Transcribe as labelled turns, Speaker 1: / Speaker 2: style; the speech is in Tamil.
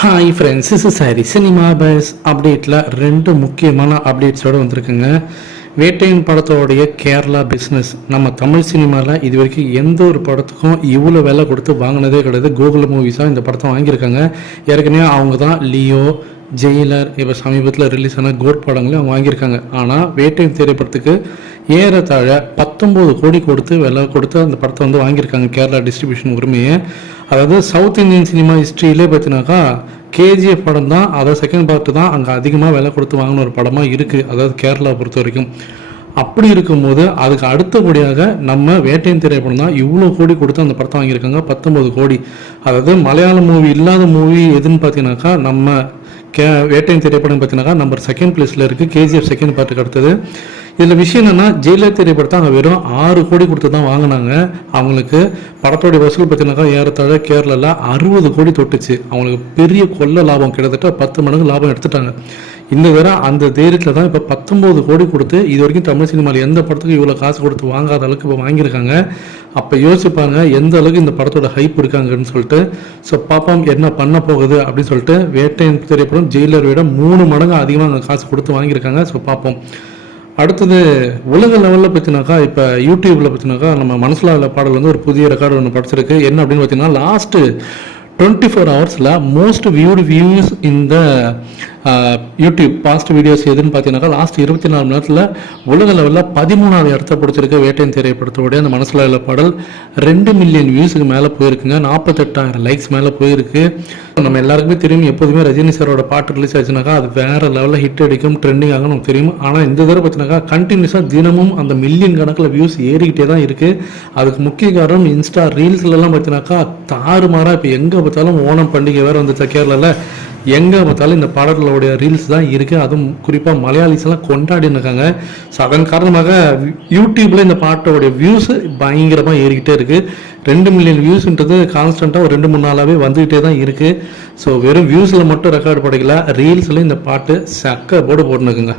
Speaker 1: ஹாய் ஃப்ரெண்ட்ஸ் இஸ் சாரி சினிமா பஸ் அப்டேட்டில் ரெண்டு முக்கியமான அப்டேட்ஸோடு வந்திருக்குங்க. வேட்டையன் படத்தோடைய கேரளா பிஸ்னஸ் நம்ம தமிழ் சினிமாவில் இது வரைக்கும் எந்த ஒரு படத்துக்கும் இவ்வளோ விலை கொடுத்து வாங்கினதே கிடையாது. கூகுள் மூவிஸாக இந்த படத்தை வாங்கியிருக்காங்க. ஏற்கனவே அவங்க தான் லியோ ஜெயிலர் இப்போ சமீபத்தில் ரிலீஸ் ஆன கோட் படங்களையும் அவங்க வாங்கியிருக்காங்க. ஆனால் வேட்டையன் திரைப்படத்துக்கு ஏறத்தாழ பத்தொம்போது கோடி கொடுத்து விலை கொடுத்து அந்த படத்தை வந்து வாங்கியிருக்காங்க கேரளா டிஸ்ட்ரிபியூஷன் உரிமையை. அதாவது சவுத் இந்தியன் சினிமா ஹிஸ்ட்ரியிலே பார்த்தீங்கன்னாக்கா கேஜிஎஃப் படம் தான் அதாவது செகண்ட் பார்ட் தான் அங்கே அதிகமாக விலை கொடுத்து வாங்கின ஒரு படமாக இருக்குது அதாவது கேரளா பொறுத்த வரைக்கும். அப்படி இருக்கும்போது அதுக்கு அடுத்தபடியாக நம்ம வேட்டையின் திரைப்படம் தான் இவ்வளோ கோடி கொடுத்து அந்த படத்தை வாங்கியிருக்காங்க. பத்தொம்பது கோடி. அதாவது மலையாள மூவி இல்லாத மூவி எதுன்னு பார்த்தீங்கன்னாக்கா நம்ம கே வேட்டையின் திரைப்படம் பார்த்தீங்கன்னாக்கா நம்பர் செகண்ட் பிளேஸில் இருக்குது கேஜிஎஃப் செகண்ட் பார்ட்டுக்கு அடுத்தது. இதில் விஷயம் என்னென்னா ஜெயிலர் திரைப்படத்தை அவங்க வெறும் ஆறு கோடி கொடுத்து தான் வாங்கினாங்க. அவங்களுக்கு படத்தோடைய வசூல் பார்த்தீங்கன்னாக்கா ஏறத்தாழ கேரளாவில் அறுபது கோடி தொட்டுச்சு. அவங்களுக்கு பெரிய கொள்ள லாபம் கிட்டத்தட்ட பத்து மடங்கு லாபம் எடுத்துட்டாங்க. இந்த வேற அந்த தைரியத்தில் தான் இப்போ பத்தொம்போது கோடி கொடுத்து இது வரைக்கும் தமிழ் சினிமாவில் எந்த படத்துக்கும் இவ்வளோ காசு கொடுத்து வாங்காத அளவுக்கு இப்போ வாங்கியிருக்காங்க. அப்போ யோசிப்பாங்க எந்த அளவுக்கு இந்த படத்தோட ஹைப் இருக்காங்கன்னு சொல்லிட்டு ஸோ பாப்பாம் என்ன பண்ண போகுது அப்படின்னு சொல்லிட்டு வேட்டையன் திரைப்படம் ஜெயிலர் விட மூணு மடங்கு அதிகமாக அங்கே காசு கொடுத்து வாங்கியிருக்காங்க. ஸோ பார்ப்போம் அடுத்தது உலக லெவலில் பார்த்தினாக்கா இப்போ யூடியூப்பில் பார்த்தினாக்கா நம்ம மனசில் உள்ள பாடல் வந்து ஒரு புதிய ரெக்கார்டு ஒன்று படிச்சிருக்கு. என்ன அப்படின்னு பார்த்தீங்கன்னா லாஸ்ட்டு டுவெண்ட்டி ஃபோர் ஹவர்ஸில் மோஸ்ட் வியூடு வியூஸ் இந்த யூடியூப் பாஸ்ட் வீடியோஸ் எதுன்னு பார்த்தீங்கன்னாக்கா லாஸ்ட் இருபத்தி நாலு மணி நேரத்தில் உலக லெவலில் பதிமூணாவது இடத்த பிடிச்சிருக்க. வேட்டையின் திரைப்படத்தோடைய அந்த மனசில் உள்ள பாடல். ரெண்டு மில்லியன் வியூஸுக்கு மேலே போயிருக்குங்க. நாற்பத்தெட்டாயிரம் லைக்ஸ் மேலே போயிருக்கு. நம்ம எல்லாருக்குமே தெரியும் எப்போதுமே ரஜினி சாரோட பாட்டு ரிலீஸ் ஆச்சுனாக்கா அது வேற லெவலில் ஹிட் அடிக்கும் ட்ரெண்டிங் ஆகும் நமக்கு தெரியும். ஆனால் இந்த தடவை பார்த்தீங்கன்னாக்கா கண்டினியூஸாக தினமும் அந்த மில்லியன் கணக்கில் வியூஸ் ஏறிக்கிட்டே தான் இருக்குது அதுக்கு முக்கிய காரணம் இன்ஸ்டா ரீல்ஸ்லலாம் பார்த்தீங்கன்னாக்கா தாறுமாறாக இப்போ எங்கே பார்த்தாலும் ஓணம் பண்டிகை வேறு வந்துச்சா கேரளாவில் எங்கே பார்த்தாலும் இந்த பாடல்களுடைய ரீல்ஸ் தான் இருக்குது அதுவும் குறிப்பாக மலையாளிஸ் எல்லாம் கொண்டாடின்னு இருக்காங்க. ஸோ அதன் காரணமாக யூடியூப்பில் இந்த பாட்டோடைய வியூஸ் பயங்கரமாக ஏறிக்கிட்டே இருக்குது ரெண்டு மில்லியன் வியூஸ்ன்றது கான்ஸ்டண்ட்டாக ஒரு ரெண்டு மூணு நாளாகவே வந்துக்கிட்டே தான் இருக்குது ஸோ வெறும் வியூஸில் மட்டும் ரெக்கார்டு படைக்கல ரீல்ஸில் இந்த பாட்டு சக்க போர்டு போட்டுனுக்குங்க.